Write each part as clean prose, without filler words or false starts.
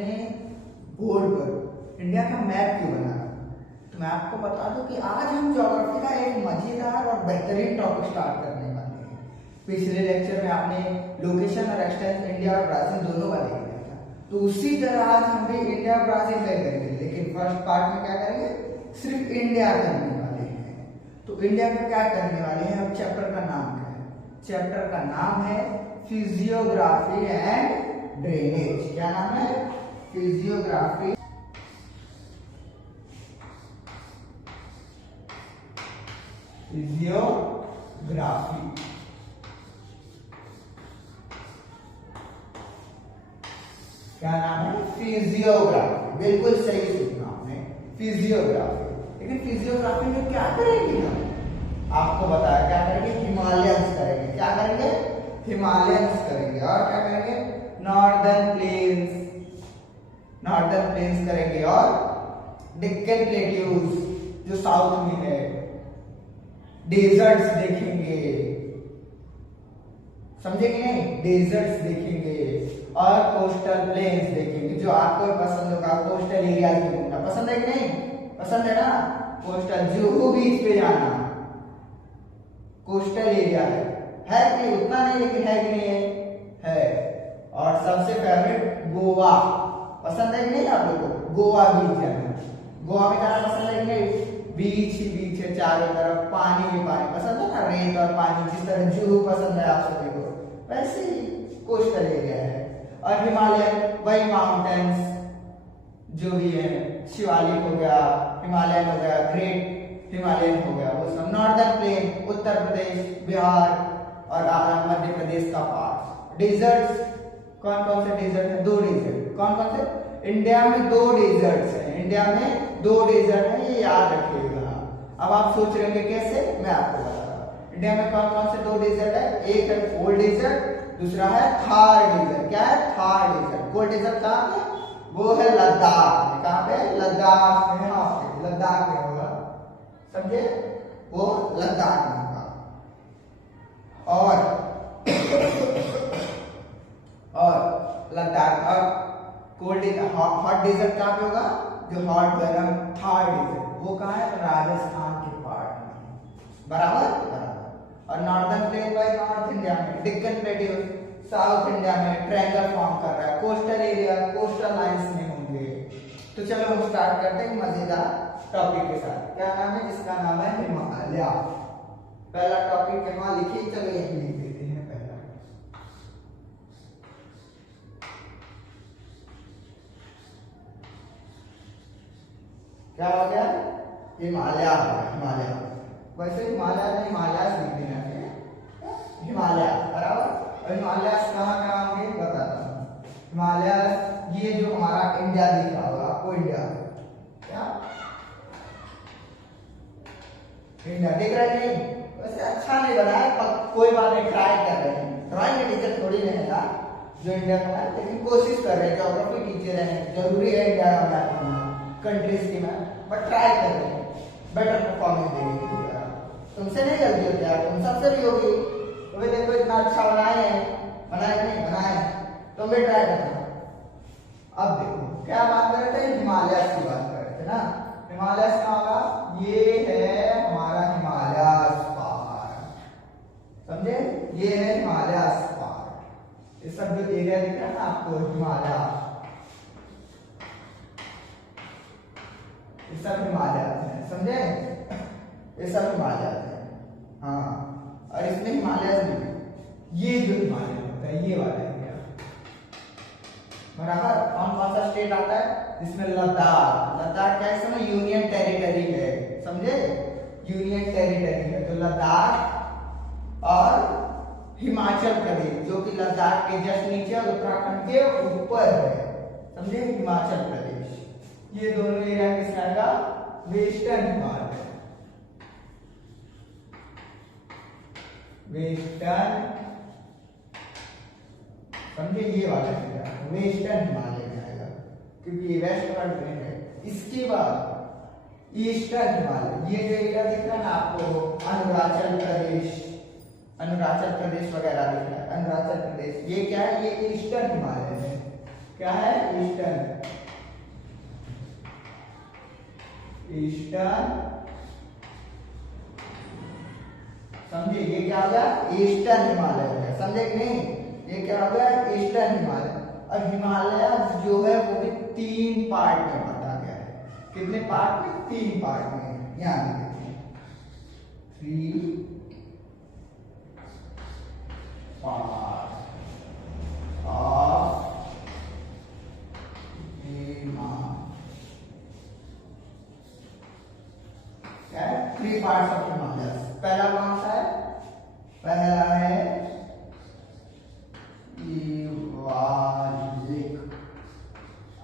उसने बोर्ड पर इंडिया का मैप क्यों बनाया? तो मैं आपको बता दूं कि आज हम ज्योग्राफी का एक मजेदार और बेहतरीन टॉपिक स्टार्ट करने वाले हैं। पिछले लेक्चर में आपने लोकेशन और एक्सटेंस इंडिया और ब्राजील दोनों का देख लिया था, तो उसी तरह आज हम भी इंडिया और ब्राजील का करेंगे, लेकिन फर्स्ट पार्ट में क्या करेंगे, सिर्फ इंडिया करने वाले हैं। तो इंडिया का क्या करने वाले हैं? अब चैप्टर का नाम क्या है? चैप्टर का नाम है फिजियोग्राफी एंड ड्रेनेज। क्या नाम है? फिजियोग्राफी क्या नाम है? फिजियोग्राफी। बिल्कुल सही सुना आपने, फिजियोग्राफी। लेकिन फिजियोग्राफी में क्या करेंगे हम? आपको बताया क्या करेंगे, हिमालयंस करेंगे। क्या करेंगे? हिमालयंस करेंगे। और क्या करेंगे? नॉर्दर्न प्लेन्स करेंगे, और डेक्कन प्लेट्यूज जो साउथ में है, डेजर्ट्स देखेंगे, समझे कि नहीं? डेजर्ट्स देखेंगे और कोस्टल प्लेन्स देखेंगे, जो आपको पसंद होगा। कोस्टल एरिया में घूमना पसंद है कि नहीं? पसंद है ना? कोस्टल जुहू बीच पे जाना कोस्टल एरिया है कि नहीं? उतना नहीं, लेकिन है कि नहीं है। और सबसे फेवरेट गोवा, पसंद है कि नहीं आप लोगों को? गोवा बीच जाना, गोवा में जाना पसंद है कि नहीं? बीच ही बीच है, चारों तरफ पानी ही पानी, पसंद है ना? रेत और पानी, जिस तरह जुहू पसंद है आप सभी को, वैसे ही कोस्टल एरिया है। और हिमालय वही माउंटेन्स जो भी है, शिवालिक हो गया, हिमालयन हो गया, ग्रेट हिमालयन हो गया, वो सब। नॉर्दर्न प्लेन उत्तर प्रदेश, बिहार और मध्य प्रदेश का पार्ट। डेजर्ट्स कौन कौन से डेजर्ट है? 2 डेजर्ट। कौन कौन से? इंडिया में 2 डेजर्ट्स हैं। इंडिया में 2 डेजर्ट हैं, ये याद रखिएगा। अब आप सोच रहे हैं कैसे, मैं आपको बताता हूँ। इंडिया में कौन कौन से 2 डेजर्ट है? एक है कोल्ड डेजर्ट, दूसरा है थार डेजर्ट। क्या है? थार डेजर्ट। कोल्ड डेजर्ट कहाँ है? वो है लद्दाख में। कहाँ पे? लद्दाख में। यहाँ पे लद्दाख में होगा, समझे? वो लद्दाख में होगा। और लद्दाख और कोल्ड हॉट डेजर्ट कहाँ पे होगा? जो हॉट गर्म थार डेजर्ट, वो कहाँ है? राजस्थान के पार्ट में। बराबर। और northern plain by north India में, डेक्कन प्लेट्यूज साउथ इंडिया में ट्रायंगल फॉर्म कर रहा है। कोस्टल एरिया कोस्टल लाइंस में होंगे। तो चलो हम स्टार्ट करते हैं मजेदार टॉपिक के साथ। क्या नाम है? जिसका नाम है हिमालय। पहला टॉपिक यहाँ लिखिए, चलो यही लिख देते हैं पहला। क्या हो गया? हिमालय हो गया। हिमालय, वैसे हिमालय में हिमालय लिख देना है, हिमालय बराबर। और हिमालय कहाँ होंगे बताता हूँ। हिमालय ये जो हमारा इंडिया दिख रहा होगा आपको, इंडिया क्या इंडिया दिख रहा है? नहीं, वैसे अच्छा नहीं बना है, कोई बात नहीं, ट्राई कर रहे हैं। ड्राइंग का टीचर थोड़ी रहेगा जो इंडिया का है, लेकिन कोशिश कर रहे हैं। ज्योग्राफी टीचर है, जरूरी है इंडिया का मैप होना, कंट्रीज की मैप, बट ट्राई कर रहे हैं बेटर परफॉर्मेंस देने के लिए। तुमसे नहीं गलती होती यार, तुम सबसे भी होगी। तुम्हें देखो इतना अच्छा बनाए हैं, बनाए नहीं बनाए, तुम भी ट्राई करना। अब देखो क्या बात कर रहे थे? हिमालय की बात कर रहे थे ना। हिमालय कहाँ होगा? ये है हमारा हिमालय पहाड़, समझे? ये है हिमालय पहाड़। ये सब जो एरिया दिख रहा है ना आपको, हिमालय, ये सब हिमालय है, समझे? ये सब हिमालय है। हाँ, और इसमें हिमालय भी, ये जो हिमालय होता है ये वाला एरिया, बराबर। कौन कौन सा स्टेट आता है इसमें? लद्दाख। लद्दाख क्या है? इसमें यूनियन टेरिटरी है, समझे? यूनियन टेरिटरी है। तो लद्दाख और हिमाचल प्रदेश, जो कि लद्दाख के जस्ट नीचे और उत्तराखंड के ऊपर है, समझे? हिमाचल प्रदेश। ये दोनों एरिया किसका आएगा? वेस्टर्न हिमालय, वेस्टर्न, समझे? ये वाला एरिया वेस्टर्न हिमालय में आएगा, क्योंकि ये वेस्ट पर है। इसके बाद ईस्टर्न हिमालय, ये जो एरिया दिख रहा है ना आपको, अरुणाचल प्रदेश वगैरह दिख रहा है, अरुणाचल प्रदेश, ये क्या है? ये ईस्टर्न हिमालय है। क्या है? ईस्टर्न, ईस्टर्न, समझे? ये क्या हो गया? ईस्टर्न हिमालय हो गया, समझे कि नहीं? ये क्या हो गया? ईस्टर्न हिमालय। और हिमालय जो है वो भी 3 पार्ट में बांटा गया है। कितने पार्ट में? 3 पार्ट में। यहाँ देखिए 3 पार्ट ऑफ हिमालय। क्या है? 3 पार्ट्स ऑफ हिमालय। पहला कौन सा है? पहला है शिवालिक।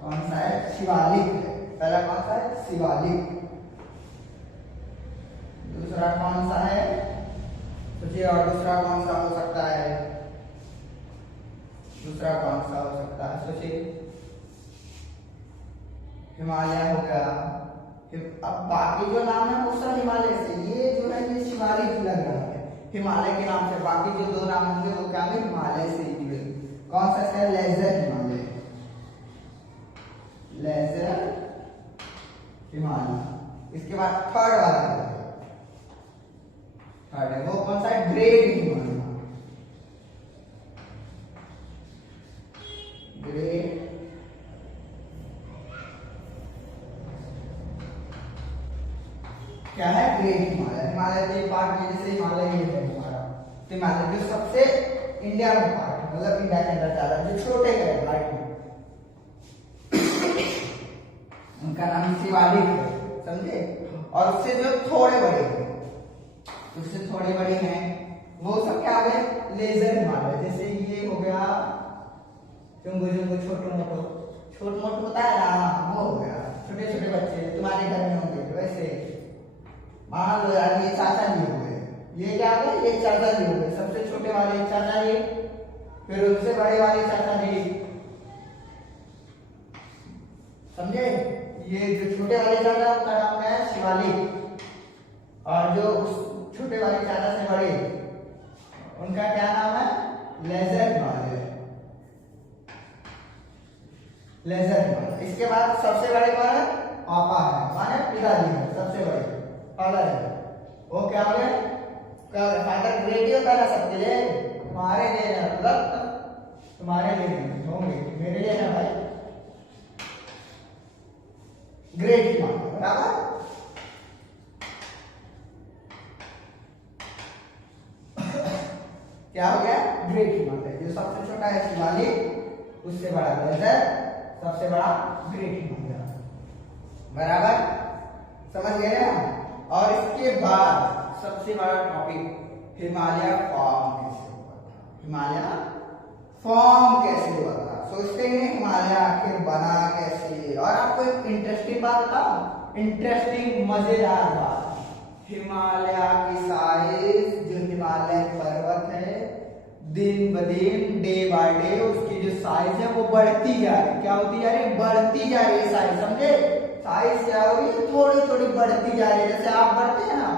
कौन सा है? शिवालिक है। पहला कौन सा है? शिवालिक। दूसरा कौन सा है? सोचिए, और दूसरा कौन सा हो सकता है? दूसरा कौन सा हो सकता है? सोचिए, हिमालय हो गया। अब बाकी जो नाम है वो सब हिमालय से, ये जो है ये शिवालिक लग रहा है हिमालय के नाम से। बाकी जो 2 नाम होंगे वो क्या है? हिमालय से जुड़े। कौन सा है? Lesser Himalaya, lesser Himalaya. इसके बाद थर्ड वाला है, थर्ड है वो कौन सा है? ग्रेट हिमालय, ग्रेट क्या है? ग्रेट हिमालय। हिमालय के पार्ट में जैसे हिमालय ये है हमारा, तो हिमालय जो सबसे इंडिया में पार्ट है, मतलब इंडिया के अंदर ज्यादा जो छोटे है हाइट में, उनका नाम शिवालिक है, समझे? और उससे जो थोड़े बड़े हैं, उससे थोड़े बड़े हैं वो सब क्या है? लेजर हिमालय। जैसे ये हो गया चुंगू चुंगू, छोटू मोटू, छोट मोट होता है ना, वो हो गया। छोटे छोटे बच्चे तुम्हारे घर में होंगे वैसे। मान लो यार ये चाचा जी हो गए, ये क्या है? ये चाचा जी हो गए, सबसे छोटे वाले चाचा जी, फिर उससे बड़े वाले चाचा जी, समझे? ये जो छोटे वाले चाचा उनका नाम है शिवालिक, और जो उस छोटे वाले चाचा से बड़े उनका क्या नाम है? Lesser Himalaya, lesser Himalaya. इसके बाद सबसे बड़े कौन है? पापा है, माने पिताजी है, सबसे बड़े फादर है। वो क्या हो गए? फादर ग्रेट ही होता है सबके लिए, तुम्हारे लिए ना, मतलब तुम्हारे लिए नहीं होंगे, मेरे लिए ना भाई। ग्रेट हिमालय, बराबर। क्या हो गया? ग्रेट हिमालय। जो सबसे छोटा है शिवालिक, उससे बड़ा लेजर, सबसे बड़ा ग्रेट हिमालय, बराबर। समझ गए ना? और इसके बाद सबसे बड़ा टॉपिक, हिमालय फॉर्म कैसे हुआ था? हिमालय फॉर्म कैसे हुआ था? सोचते हैं हिमालय आखिर बना कैसे? और आपको एक इंटरेस्टिंग बात बताऊं, इंटरेस्टिंग मजेदार बात, हिमालय की साइज, जो हिमालय पर्वत है, दिन ब दिन, डे बाय डे उसकी जो साइज है वो बढ़ती जा रही है। क्या होती जा रही है? बढ़ती जा रही है साइज, समझे? साइज क्या हो रही है? थोड़ी थोड़ी बढ़ती जा रही है। जैसे आप बढ़ते हैं ना,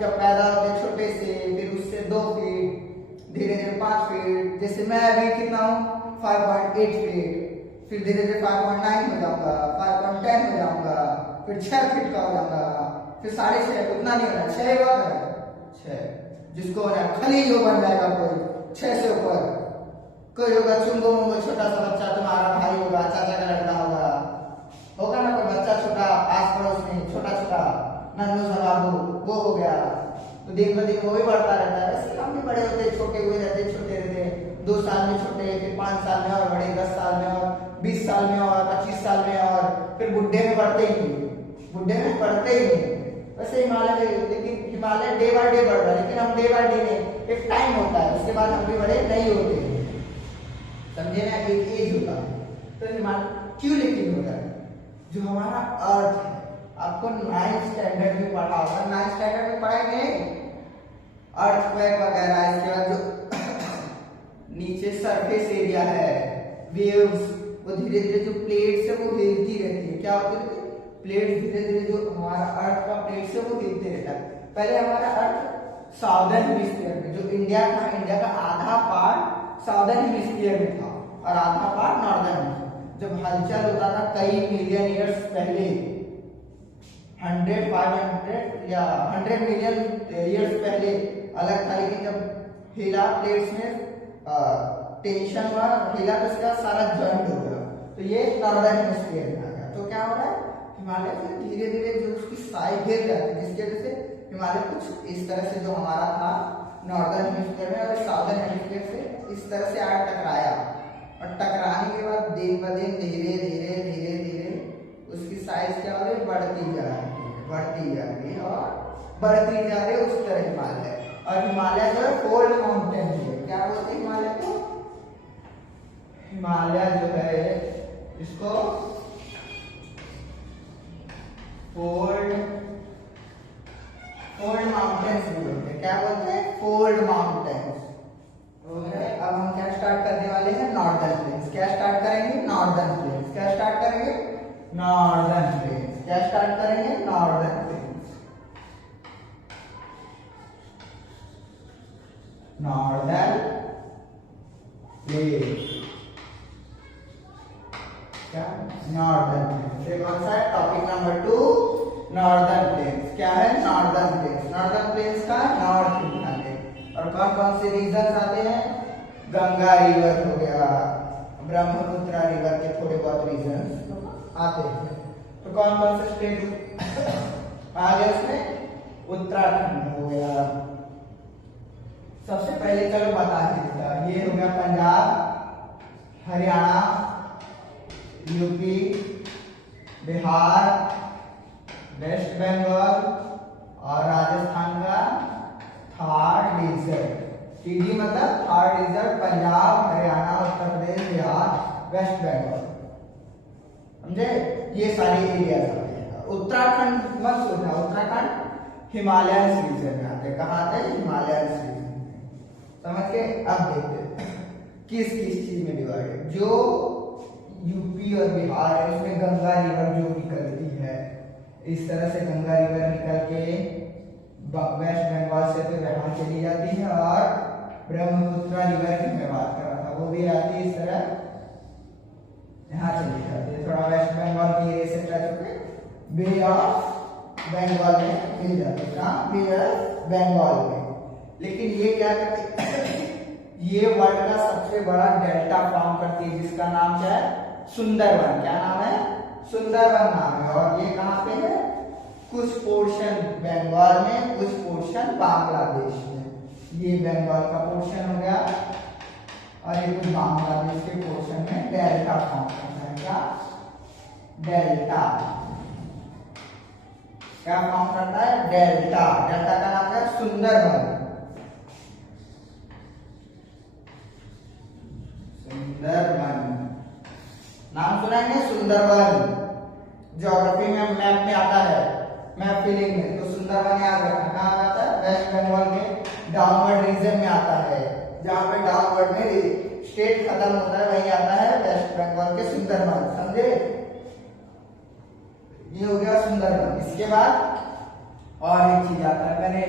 जब पैदा होते छोटे से, फिर उससे 2 फीट, धीरे धीरे 5 फीट, जैसे मैं अभी कितना हूँ? 5.8 फीट, फिर धीरे धीरे 5.9 हो जाऊंगा, 5.10 हो जाऊंगा, फिर 6 फीट का हो जाऊंगा, फिर 6.5, उतना नहीं होना, 6 हुआ है, 6 जिसको होना खलीज हो बन जाएगा कोई, 6 से ऊपर कोई होगा, चुंगो मुंगो छोटा सा बच्चा, तुम्हारा भाई होगा, चाचा का लड़का होगा ना, कोई बच्चा छोटा आस पड़ोस में छोटा छोटा नन्नू सा बाबू, वो हो गया। तो दिन ब दिन वो भी बढ़ता रहता है। वैसे हम भी बड़े होते, छोटे हुए रहते, छोटे रहते, 2 साल में छोटे, फिर 5 साल में और बड़े, 10 साल में और 20 साल में और 25 साल में, और फिर बुढ़े में बढ़ते ही नहीं, बुढ़े में बढ़ते ही नहीं। वैसे हिमालय, लेकिन हिमालय डे बाय डे बढ़ रहा है, लेकिन हम डे बाय डे नहीं, एक टाइम होता है, उसके बाद हम भी बड़े नहीं होते, समझे ना? एक एज होता है। तो हिमालय क्यों लेकिन होता है? जो हमारा अर्थ है, आपको 9th स्टैंडर्ड में पढ़ा होगा, 9th स्टैंडर्ड में पढ़ाएंगे अर्थक्वेक वगैरह। इसके बाद जो नीचे सरफेस एरिया है, वेव्स, वो धीरे धीरे जो प्लेट्स है वो हिलती रहती है। क्या होती है? प्लेट्स धीरे धीरे, जो हमारा अर्थ का प्लेट्स है वो हिलते रहता है। पहले हमारा अर्थ साउदर्न हेमिस्फीयर में, जो इंडिया था, इंडिया का आधा पार्ट साउदर्न हेमिस्फीयर में था और आधा पार्ट नॉर्दर्न में। जब हलचल होता था कई मिलियन ईयर्स पहले, 100, 500 या 100 मिलियन ईयर्स पहले अलग था, लेकिन जब हिला प्लेट्स में टेंशन हुआ, हिला तो इसका सारा जॉइंट हो गया, तो ये नॉर्दर्न हेमिस्फीयर में आ गया। तो क्या हो रहा है, हिमालय से धीरे धीरे जो उसकी साइड गिर जाती है, जिसकी वजह से हिमालय कुछ इस तरह से जो हमारा था नॉर्दर्न हेमिस्फीयर में और साउदर्न हेमिस्फीयर से इस तरह से आगे टकराया, और टकराने के बाद दिन ब दिन धीरे धीरे धीरे धीरे उसकी साइज क्या हो रही है, बढ़ती जा रही है, बढ़ती जा रही है और बढ़ती जा रही है उस तरह हिमालय। और हिमालय जो है फोल्ड माउंटेन है, क्या बोलते हैं हिमालय को, हिमालय जो है इसको फोल्ड माउंटेन्स भी बोलते हैं। क्या बोलते हैं, फोल्ड माउंटेन्स। अब हम क्या स्टार्ट करने वाले हैं, नॉर्दर्न प्लेन्स। क्या स्टार्ट करेंगे, नॉर्दर्न प्लेन्स। क्या स्टार्ट करेंगे, नॉर्दर्न प्लेन्स। क्या स्टार्ट करेंगे, नॉर्दर्न प्लेन्स। नॉर्दर्न प्लेन्स, क्या, नॉर्दर्न प्लेन्स। ये कौन सा है, टॉपिक नंबर 2, नॉर्दर्न प्लेन्स। क्या है, नॉर्दर्न प्लेन्स। नॉर्दर्न प्लेन्स का नॉर्थ हिमालय, और कौन कौन से रीजन आते हैं, गंगा रिवर हो गया, ब्रह्मपुत्र रिवर के थोड़े बहुत रीजन आते हैं। तो कौन कौन से स्टेट आ गए इसमें, उत्तराखंड हो गया। सबसे पहले चलो बता देता, ये हो गया पंजाब, हरियाणा, यूपी, बिहार, वेस्ट बंगाल और राजस्थान का थर्ड डिजर्ट। टीडी मतलब third dessert, Punjab, Haryana, Uttar Pradesh, Bihar, waste Bengal, समझे, ये सारे एरिया आते हैं। उत्तराखंड मत सोचना, उत्तराखंड हिमालयन रीजन में आते हैं। कहाँ आते हैं, हिमालयन रीजन में, समझ के। अब देखते हैं किस किस चीज में डिवाइडेड। जो यूपी और बिहार है उसमें गंगा रिवर जो निकलती है, इस तरह से गंगा रिवर निकल के वेस्ट बंगाल से तो यहाँ चली जाती है, और ब्रह्मपुत्र रिवर की मैं बात कर रहा था, वो भी आती है इस तरह यहाँ चली जाती है। थोड़ा वेस्ट बंगाल की एरिया से टच होकर बे ऑफ बंगाल में मिल जाती है, कहाँ, बे ऑफ बंगाल में। लेकिन ये क्या करती है, ये वर्ल्ड का सबसे बड़ा डेल्टा फॉर्म करती है, जिसका नाम क्या है, सुंदरवन। क्या नाम है, सुंदरवन नाम है। और ये कहाँ पे है, कुछ पोर्शन बंगाल में, कुछ पोर्शन बांग्लादेश में। ये बंगाल का पोर्शन हो गया और ये कुछ बांग्लादेश के पोर्शन में डेल्टा फॉर्म करता है। क्या, डेल्टा, क्या फॉर्म करता है, डेल्टा। डेल्टा का नाम क्या है, सुंदरवन। सुंदरवन नाम सुना है, सुंदरवन। ज्योग्राफी में मैप में आता है, मैप फिलिंग में, तो सुंदरवन याद रखना। कहाँ आता है, वेस्ट बंगाल के डाउनवर्ड रीजन में आता है, जहाँ पे डाउनवर्ड में स्टेट खत्म होता है वहीं आता है वेस्ट बंगाल के सुंदरवन, समझे। ये हो गया सुंदरवन। इसके बाद और एक चीज आता है, मैंने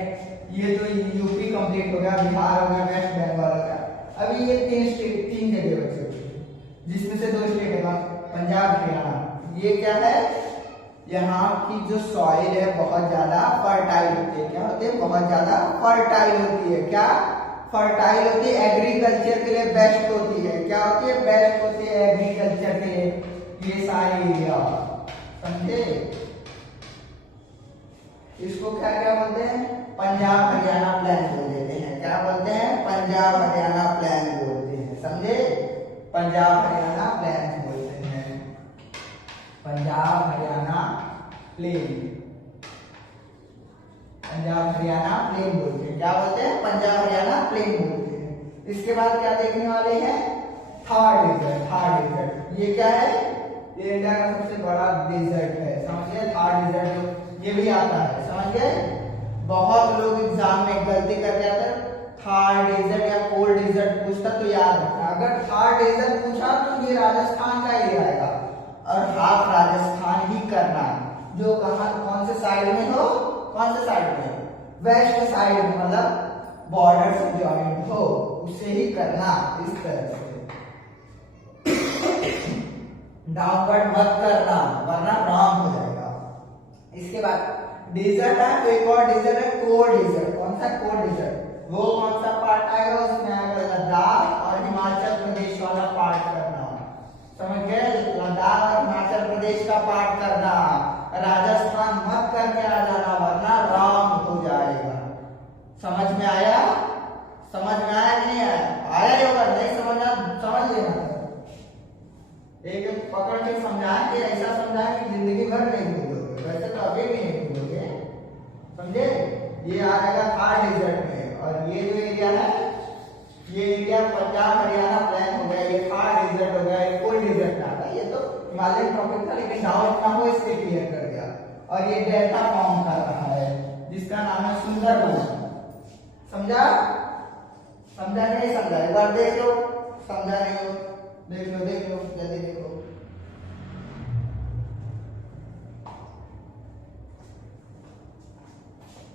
ये तो यूपी कंप्लीट हो गया, बिहार हो गया, वेस्ट बंगाल हो गया। अभी ये तीन जगह बचे हुए, जिसमें से 2 स्टेट है, पंजाब, हरियाणा। ये क्या है, यहाँ की जो सॉइल है बहुत ज्यादा फर्टाइल होती है। क्या होती है, बहुत ज्यादा फर्टाइल होती है। क्या, फर्टाइल होती है, एग्रीकल्चर के लिए बेस्ट होती है। क्या होती है, बेस्ट होती है एग्रीकल्चर के लिए, ये सारे एरिया, समझे। इसको क्या क्या बोलते हैं, पंजाब हरियाणा प्लान बोल देते हैं। क्या बोलते हैं, पंजाब हरियाणा प्लान बोलते हैं, समझे। पंजाब हरियाणा प्लान बोलते हैं, पंजाब हरियाणा प्लेन, पंजाब हरियाणा प्लेन बोलते हैं। क्या बोलते हैं, पंजाब हरियाणा प्लेन बोलते हैं। इसके बाद क्या देखने वाले हैं, थर्ड डेजर्ट। थर्ड डेजर्ट ये क्या है, ये इंडिया का सबसे बड़ा डेजर्ट है, समझिए। थर्ड डेजर्ट ये भी आता है, समझिए। बहुत लोग एग्जाम में गलती करके आते हैं, थर्ड डेजर्ट या कोल्ड डेजर्ट पूछता तो याद रखना, अगर थर्ड डेजर्ट पूछा तो ये राजस्थान का एरिया आएगा, और हाफ राजस्थान ही करना है। जो कहाँ, कौन से साइड में हो, कौन से साइड में, वेस्ट साइड में, मतलब बॉर्डर से ज्वाइंट हो, उसे ही करना इस तरह से। डाउनवर्ड मत करना वरना रॉन्ग हो जाएगा। इसके बाद डेजर्ट है, तो एक और डेजर्ट है कोल्ड डेजर्ट। कौन सा कोल्ड डेजर्ट? वो कौन सा पार्ट आएगा? उसमें आएगा लद्दाख और हिमाचल प्रदेश वाला पार्ट करना। समझ गए? लद्दाख और हिमाचल प्रदेश का पार्ट करना, राजस्थान मत करके आ जाना वरना रॉन्ग हो जाएगा। समझ में आया? समझ में आया कि नहीं आया? आया ही होगा, नहीं समझना समझ लेना। एक एक पकड़ के समझाएं कि ऐसा समझाएं कि जिंदगी भर नहीं भूलोगे, वैसे तो अभी भी नहीं भूलोगे। समझे? ये आएगा थार डेजर्ट में, और ये जो एरिया है ये एरिया पंजाब हरियाणा प्लेन हो गया, ये थार डेजर्ट हो गया, ये कोल्ड डेजर्ट आता है। ये तो हिमालयन टॉपिक था लेकिन डाउट ना हो इसलिए क्लियर कर दिया। और ये डेल्टा फॉर्म कर रहा है जिसका नाम है सुंदरबन। समझा? समझा कि नहीं समझा? एक बार देख लो, समझा नहीं हो देख लो जल्दी देखो।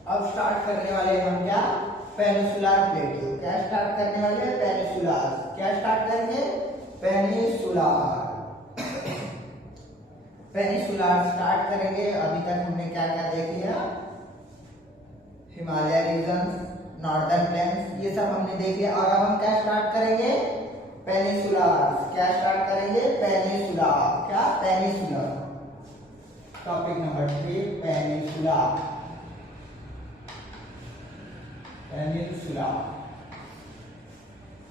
अब स्टार्ट करने वाले हैं हम क्या? Peninsular plateau. क्या स्टार्ट करने वाले हैं? पेनिसुलर। क्या स्टार्ट करेंगे? पेनिसुलर। पेनिसुलर स्टार्ट करेंगे। अभी तक हमने क्या क्या देख लिया? हिमालय रीजन, नॉर्दर्न प्लेन्स, ये सब हमने देख लिया। और अब हम क्या स्टार्ट करेंगे? पेनिसुलर। क्या स्टार्ट करेंगे? पेनिसुलर। क्या? Peninsular. Topic number 3 peninsular. Peninsular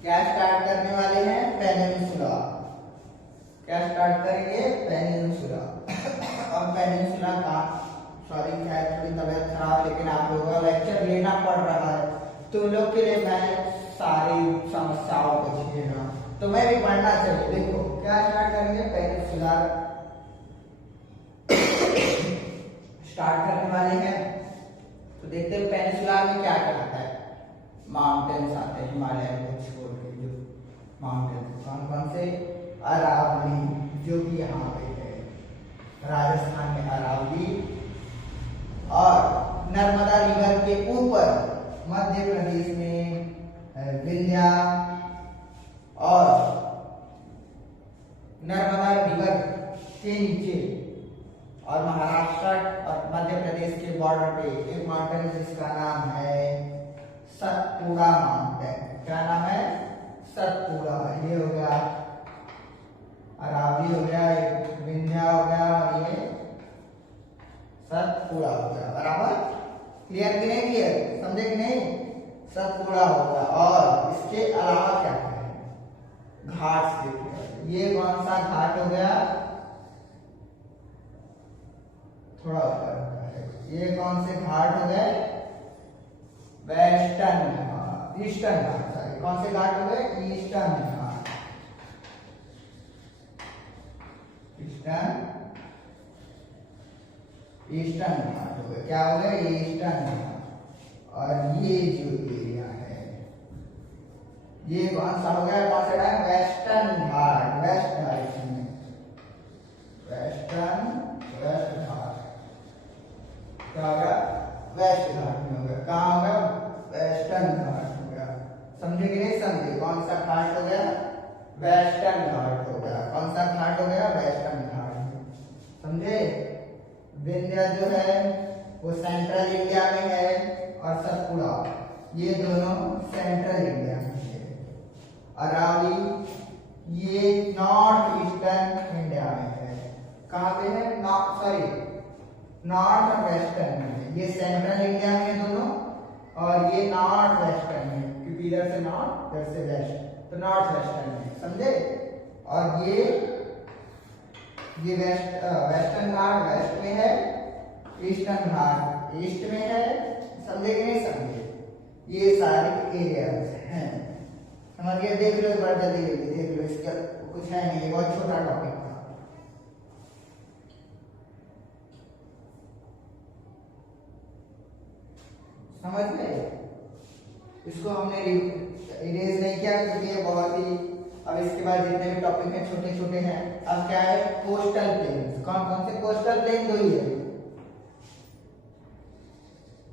क्या स्टार्ट करने वाले हैं? पेनिसुलर। क्या स्टार्ट करेंगे? पेनिसुलर। और पेनिसुलर का सॉरी क्या थोड़ी तबीयत खराब, लेकिन आप लोगों का लेक्चर लेना पड़ रहा है तो उन लोग के लिए मैं सारी समस्याओं को झेलना, तो मैं भी पढ़ना चाहिए। देखो क्या स्टार्ट करेंगे? पेनिसुलर स्टार्ट करने वाले हैं। तो देखते हैं पेनिसुलर में क्या क्या आता है। माउंटेन्स आते हैं, हिमालय को छोड़ के जो माउंटेन्स कौन कौन से? अरावली जो कि यहाँ पे है राजस्थान में, अरावली। और नर्मदा रिवर के ऊपर मध्य प्रदेश में विंध्या, और नर्मदा रिवर के नीचे और महाराष्ट्र और मध्य प्रदेश के बॉर्डर पे एक माउंटेन जिसका नाम है सतपुड़ा माउंटेन। क्या नाम है? सतपुड़ा। ये हो गया अरावली, हो गया विंध्या, हो गया, और ये सतपुड़ा हो गया। बराबर? क्लियर कि नहीं क्लियर? समझे कि नहीं? सतपुड़ा हो गया। और इसके अलावा क्या है? घाट देखिए, ये कौन सा घाट हो गया? थोड़ा ऊपर। ये कौन से घाट हो गए? वेस्टर्न घाट, ईस्टर्न घाट। सॉरी, कौन से घाट हो गए? ईस्टर्न घाट। ईस्टर्न घाट हो गए। क्या हो गए? ये ईस्टर्न घाट। और ये जो एरिया है ये कौन सा हो गया? कौन सा है? वेस्टर्न घाट। वेस्ट डायरेक्शन में वेस्ट घाट। क्या हो गया? वेस्ट घाट में हो गया। कहाँ हो गया? वेस्टर्न घाट हो गया। समझे कि नहीं समझे? कौन सा घाट हो गया? वेस्टर्न घाट हो गया। कौन सा घाट हो गया? वेस्टर्न घाट। समझे? विंध्या जो है वो सेंट्रल इंडिया में है, और सतपुड़ा ये दोनों सेंट्रल इंडिया में है। अरावली ये नॉर्थ ईस्टर्न इंडिया में है। कहाँ पे है? नॉर्थ और वेस्टर्न में है। ये सेंट्रल इंडिया में है दोनों, और ये नॉर्थ वेस्टर्न में, क्योंकि इधर से नॉर्थ इधर से वेस्ट, तो नॉर्थ वेस्टर्न में। समझे? और ये वेस्टर्न घाट वेस्ट में है, ईस्टर्न घाट ईस्ट में है। समझे कि नहीं समझे? ये सारे एरियाज हैं। समझ गए? देख लो एक बार जल्दी देख लो, इसका कुछ है नहीं, बहुत छोटा टॉपिक था। समझ गए? इसको हमने इरेज नहीं किया क्योंकि ये बहुत ही, अब इसके बाद जितने भी टॉपिक हैं छोटे छोटे हैं। अब क्या है? Coastal plain. कौन कौन से कोस्टल प्लेन? दो ही है।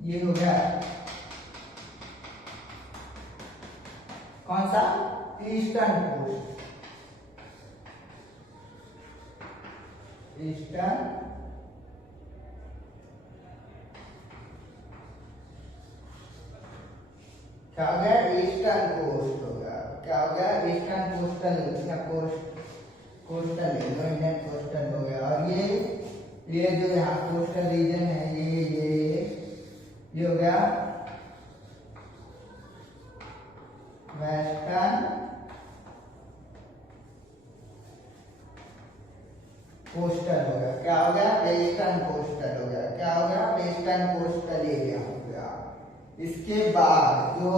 ये हो गया कौन सा? Eastern coast. ईस्टर्न क्या हो गया, ईस्टर्न कोस्ट हो गया। क्या हो गया, ईस्टर्न कोस्टल या कोस्टल इंडियन कोस्टल हो गया। और ये जो यहाँ कोस्टल रीजन है ये हो गया वेस्टर्न कोस्टल हो गया। क्या हो गया, वेस्टर्न कोस्टल हो गया। क्या हो गया, वेस्टर्न कोस्टल एरिया हो गया। इसके बाद जो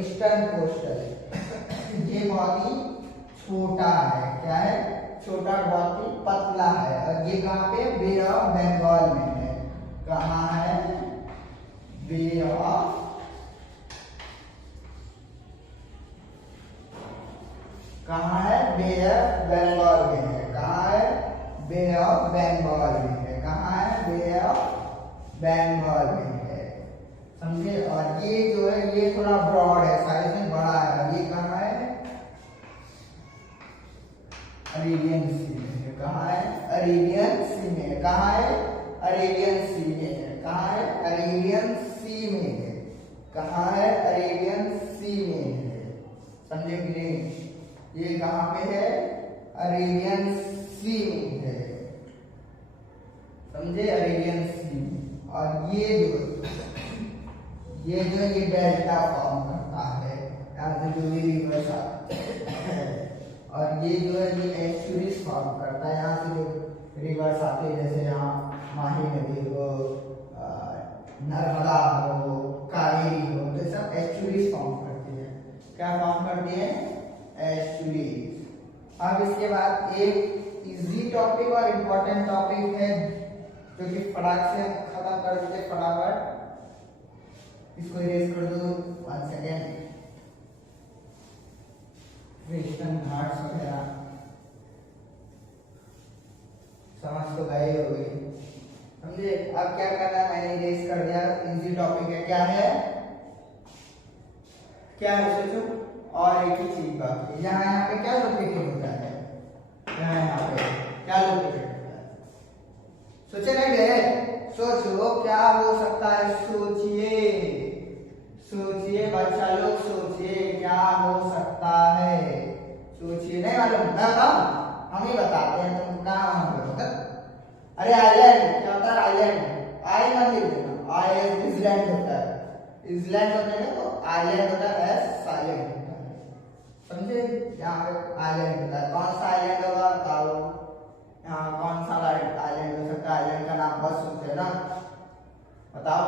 ईस्टर्न कोस्टल है ये बहुत ही छोटा है। क्या है, छोटा, बहुत ही पतला है। और ये कहाँ पे, बे ऑफ बंगाल में है। कहाँ है, बे ऑफ कहाँ है, बे ऑफ बंगाल में है। कहाँ है, बे ऑफ बंगाल में है। कहाँ है, बे ऑफ बंगाल में है। समझे। और ये जो है ये थोड़ा ब्रॉड है, साइज में बड़ा है। ये कहाँ है, अरेबियन सी में है। कहाँ है, अरेबियन सी में है। कहाँ है, अरेबियन सी में है। कहाँ है, अरेबियन सी में है। कहाँ है, अरेबियन सी में है। समझे कि नहीं, ये कहाँ पे है, अरेबियन सी में है। समझे, अरेबियन सी। और ये जो है ये डेल्टा फॉर्म करता है, यहाँ से जो भी रिवर्स है। और ये जो है ये एस्चुरीज फॉर्म करता है, यहाँ से जो रिवर्स आते हैं, जैसे यहाँ माही नदी हो, नर्मदा हो, कावेरी हो, तो सब एस्चुरीज फॉर्म करती है। क्या फॉर्म करती है, एस्चुरीज। अब इसके बाद एक इजी टॉपिक और इम्पोर्टेंट टॉपिक है जो कि फटाक से खत्म कर देते फटाफट। इसको इरेज कर दो, 1 सेकेंड। वेस्टर्न घाट्स वगैरह समझ तो गए हो गई। समझे। अब क्या करना है, मैंने इरेज कर दिया। इजी टॉपिक है। क्या है, क्या है सोचो। और एक ही चीज बाकी है, यहाँ पे क्या लोकेटेड होता है, यहाँ पे क्या लोकेटेड होता है, सोचे नहीं गए, सोचो क्या हो सकता है, सोचिए बच्चा लोग, सोचिए क्या हो सकता है, सोचिए। नहीं मालूम, मैं बताऊं, हम ही बताते हैं, तुम कहाँ मालूम। अरे आइलैंड, क्या होता है आइलैंड, आई मत लिख देना, आई इजलैंड होता है, इजलैंड होते हैं तो आइलैंड होता है, एस साइलेंट होता है। समझे, यहाँ पे आइलैंड होता है। कौन सा आइलैंड होगा बताओ, यहाँ कौन सा आइलैंड हो सकता है, आइलैंड का नाम बहुत सुनते हैं ना, बताओ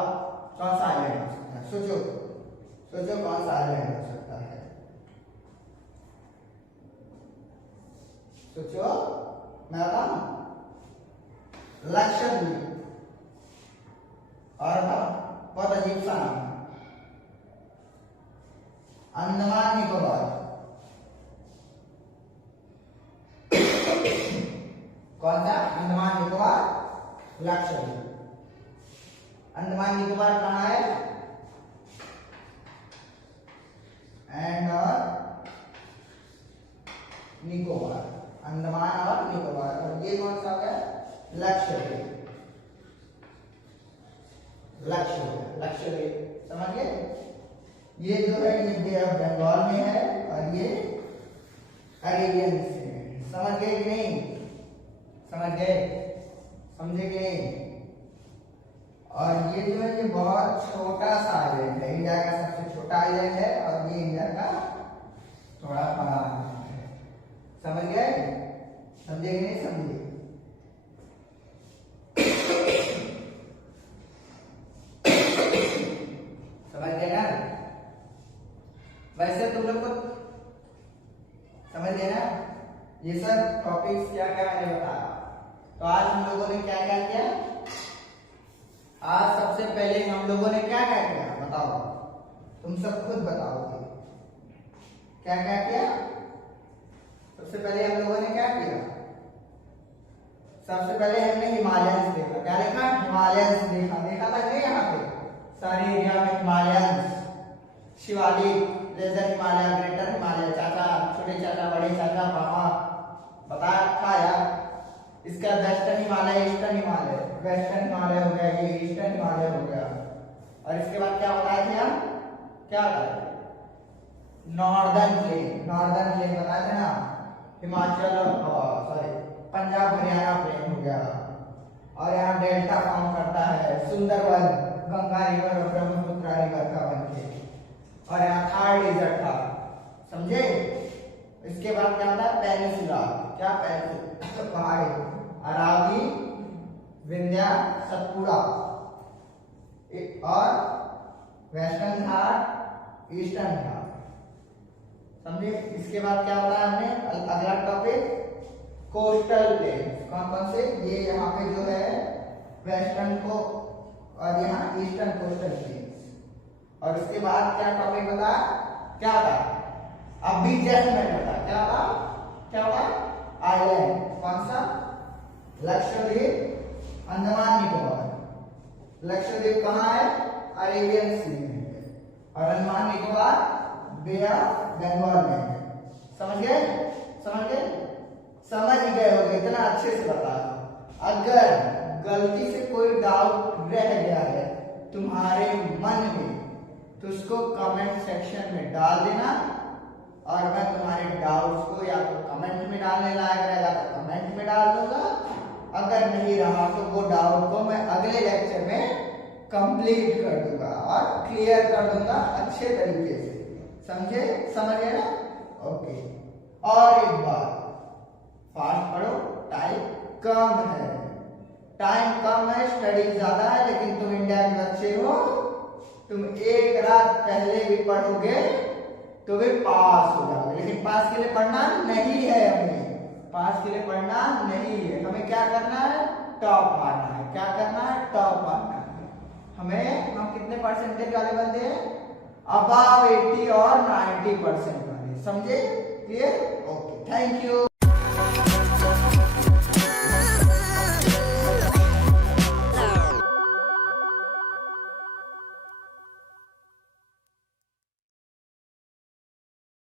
कौन सा आइलैंड हो सकता है, सोचो कौन सा आइलैंड हो सकता है, सोचो। मैं बताऊं, लक्षद्वीप। और बहुत अजीब सा नाम है, अंडमान निकोबार। कौन सा, अंडमान निकोबार, लक्षद्वीप। अंडमान निकोबार कहाँ है, एंड और निकोबार, अंडमान और निकोबार। और ये कौन सा हो गया, लक्षद्वीप। लक्षद्वीप समझ गए। ये जो है ये बे ऑफ बंगाल में है और ये अरेबियन सी में। समझ गए कि नहीं, समझ गए, समझे कि नहीं। और ये जो है ये बहुत छोटा सा आइलैंड है, इंडिया का सबसे छोटा आइलैंड है। और ये इंडिया का थोड़ा बड़ा आइलैंड है। समझ गए, समझे कि नहीं समझे। समझ गए ना, वैसे तुम लोग को समझ गए ना ये सब टॉपिक्स क्या क्या मैंने बताया। तो आज हम लोगों ने क्या क्या किया, आज सबसे पहले हम लोगों ने क्या क्या किया बताओ, तुम सब खुद बताओगे क्या क्या किया। सबसे पहले हम लोगों ने क्या किया, सबसे पहले हमने हिमालयंस देखा। क्या देखा, हिमालयंस देखा था नहीं, यहाँ पे सारे एरिया में हिमालयंस, शिवालिक, लेजर हिमालय, ग्रेटर हिमालय, चाचा, छोटे चाचा, बड़े चाचा, पापा, बताया था यार। इसका western Himalaya, eastern Himalaya, western Himalaya हो गया, ये ईस्टर्न हिमालय हो गया। और इसके बाद क्या बताए थे हम, क्या बताए, नॉर्दर्न प्लेन बताए थे ना, हिमाचल सॉरी पंजाब हरियाणा प्लेन हो गया। और यहाँ डेल्टा फॉर्म करता है सुंदरवन, गंगा रिवर और ब्रह्मपुत्र रिवर का बनके। और यहाँ थर्ड डेजर्ट था, समझे। इसके बाद क्या होता है, पेनिनसुला, क्या पेनिनसुला, पहाड़ी, अरावली, विंध्या, सतपुड़ा और वेस्टर्न घाट, ईस्टर्न घाट, समझे। इसके बाद क्या होता है, हमने अगला टॉपिक कोस्टल प्लेन, कौन कौन से, ये यहाँ पे जो है वेस्टर्न को और यहाँ ईस्टर्न कोस्टल प्लेन्स। और उसके बाद क्या टॉपिक बता, क्या था, अभी जस्ट मैंने बताया, क्या था आइलैंड, कौन सा, लक्षद्वीप, अंडमान निकोबार। लक्षद्वीप कहाँ है, अरेबियन सी में है, और अंडमान निकोबार बे ऑफ बंगाल में है। समझ गए, समझ गए होगे, इतना अच्छे से बता दो। अगर गलती से कोई डाउट रह गया है तुम्हारे मन में तो उसको कमेंट सेक्शन में डाल देना, और मैं तुम्हारे डाउट्स को या तो कमेंट में डालने लायक रहेगा तो कमेंट में डाल दूंगा, अगर नहीं रहा तो वो डाउट को मैं अगले लेक्चर में कंप्लीट कर दूंगा और क्लियर कर दूंगा अच्छे तरीके से, समझ गए ना, ओके। और एक बात, फास्ट पढ़ो, टाइम कम है, स्टडी ज्यादा है, लेकिन तुम इंडिया के बच्चे हो, तुम एक रात पहले भी पढ़ोगे तो भी पास हो जाओगे। लेकिन पास के लिए पढ़ना नहीं है, हमें क्या करना है, टॉप मारना है। क्या करना है, टॉप मारना है। हम कितने परसेंटेज वाले बनते हैं, अबव 80 और 90% वाले, समझे, क्लियर, ओके, थैंक यू।